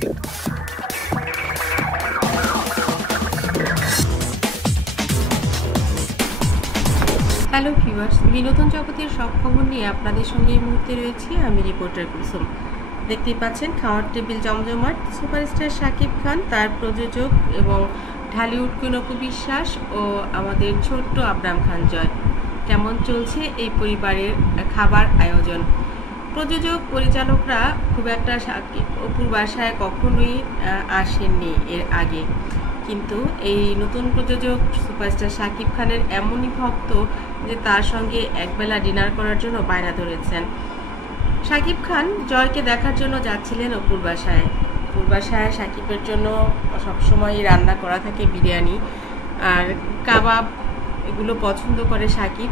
Hello viewers, বিনোদন জগতের সব খবর নিয়ে আপনাদের সঙ্গে এই মুহূর্তে রয়েছি আমি রিপোর্টার কুলসুম। দেখতেই পাচ্ছেন খাওয়ার টেবিল জমজমাট। সুপারস্টার শাকিব খান, তার প্রযোজক এবং ঢালিউড কুইন অপু বিশ্বাস ও আমাদের ছোট্ট আবরাম খান জয়। কেমন চলছে এই পরিবারের খাবার আয়োজন? প্রযোজক পরিচালকরা খুব একটা অপুর বাসায় কখনোই আসেননি এর আগে, কিন্তু এই নতুন প্রযোজক সুপারস্টার শাকিব খানের এমনই ভক্ত যে তার সঙ্গে একবেলা ডিনার করার জন্য বায়না ধরেছেন। শাকিব খান জয়কে দেখার জন্য যাচ্ছিলেন অপুর বাসায়। অপুর বাসায় শাকিবের জন্য সবসময় রান্না করা থাকে বিরিয়ানি আর কাবাব, এগুলো পছন্দ করে শাকিব,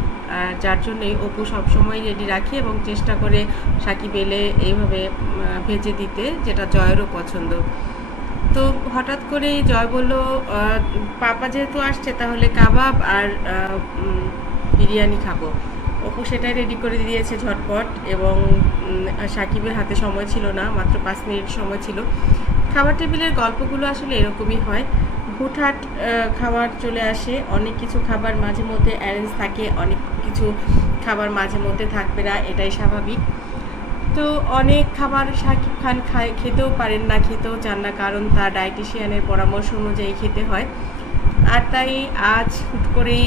যার জন্যই অপু সবসময় রেডি রাখে এবং চেষ্টা করে শাকিব এলে এইভাবে ভেজে দিতে, যেটা জয়েরও পছন্দ। তো হঠাৎ করে জয় বলল পাপা যেহেতু আসছে তাহলে কাবাব আর বিরিয়ানি খাবো। অপু সেটাই রেডি করে দিয়েছে ঝটপট, এবং সাকিবের হাতে সময় ছিল না, মাত্র 5 মিনিট সময় ছিল। খাবার টেবিলের গল্পগুলো আসলে এরকমই হয়, হুটহাট খাবার চলে আসে। অনেক কিছু খাবার মাঝে মধ্যে অ্যারেঞ্জ থাকে, অনেক কিছু খাবার মাঝে মধ্যে থাকবে না, এটাই স্বাভাবিক। তো অনেক খাবার শাকিব খান খেতেও পারেন না, খেতেও চান না, কারণ তার ডায়েটিশিয়ানের পরামর্শ অনুযায়ী খেতে হয়। আর তাই আজ হুট করেই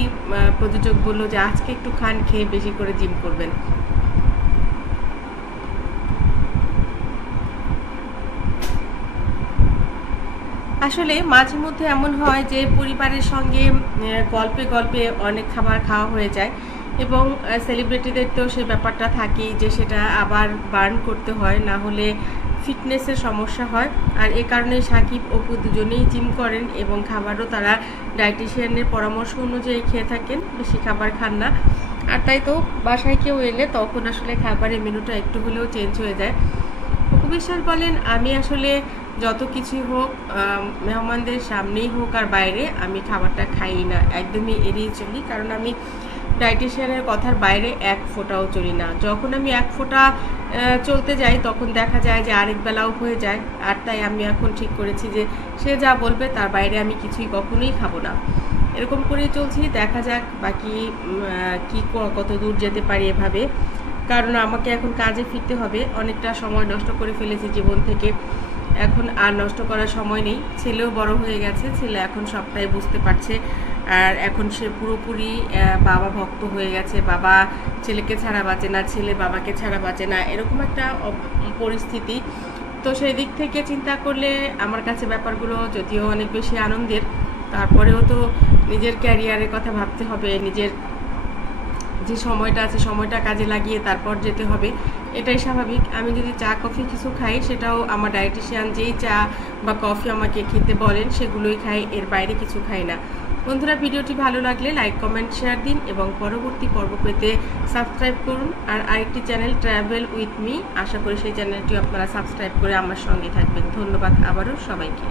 প্রযোজক বললো যে আজকে একটু খান, খেয়ে বেশি করে জিম করবেন। আসলে মাঝে মধ্যে এমন হয় যে পরিবারের সঙ্গে গল্পে গল্পে অনেক খাবার খাওয়া হয়ে যায়, এবং সেলিব্রিটিদের তো সেই ব্যাপারটা থাকেই যে সেটা আবার বার্ন করতে হয়, না হলে ফিটনেসের সমস্যা হয়। আর এ কারণে সাকিব অপু দুজনেই জিম করেন এবং খাবারও তারা ডায়েটিশিয়ানের পরামর্শ অনুযায়ী খেয়ে থাকেন, বেশি খাবার খান না। আর তাই তো বাসায় কেউ এলে তখন আসলে খাবারের মেনুটা একটু হলেও চেঞ্জ হয়ে যায়। অপু বিশ্বাস বলেন, আমি আসলে যত কিছুই হোক, মেহমানদের সামনেই হোক আর বাইরে, আমি খাবারটা খাই না, একদমই এড়িয়ে চলি, কারণ আমি ডায়েটিশিয়ানের কথার বাইরে এক ফোঁটাও চলি না। যখন আমি এক ফোঁটা চলতে যাই তখন দেখা যায় যে আরেক বেলাও হয়ে যায়। আর তাই আমি এখন ঠিক করেছি যে সে যা বলবে তার বাইরে আমি কিছুই কখনোই খাবো না। এরকম করেই চলছি, দেখা যাক বাকি কি কত দূর যেতে পারি এভাবে, কারণ আমাকে এখন কাজে ফিরতে হবে। অনেকটা সময় নষ্ট করে ফেলেছি জীবন থেকে, এখন আর নষ্ট করার সময় নেই। ছেলেও বড় হয়ে গেছে, ছেলে এখন সবটাই বুঝতে পারছে, আর এখন সে পুরোপুরি বাবা ভক্ত হয়ে গেছে। বাবা ছেলেকে ছাড়া বাঁচে না, ছেলে বাবাকে ছাড়া বাঁচে না, এরকম একটা পরিস্থিতি। তো সেই দিক থেকে চিন্তা করলে আমার কাছে ব্যাপারগুলো যদিও অনেক বেশি আনন্দের, তারপরেও তো নিজের ক্যারিয়ারের কথা ভাবতে হবে, নিজের যে সময়টা আছে সময়টা কাজে লাগিয়ে তারপর যেতে হবে, এটাই স্বাভাবিক। আমি যদি চা কফি কিছু খাই, সেটাও আমার ডায়েটিশিয়ান যেই চা বা কফি আমাকে খেতে বলেন সেগুলোই খাই, এর বাইরে কিছু খাই না। বন্ধুরা, ভিডিওটি ভালো লাগলে লাইক কমেন্ট শেয়ার দিন এবং পরবর্তী পর্ব পেতে সাবস্ক্রাইব করুন। আর আরেকটি চ্যানেল ট্রাভেল উইথ মি, আশা করি সেই চ্যানেলটিও আপনারা সাবস্ক্রাইব করে আমার সঙ্গে থাকবেন। ধন্যবাদ আবারও সবাইকে।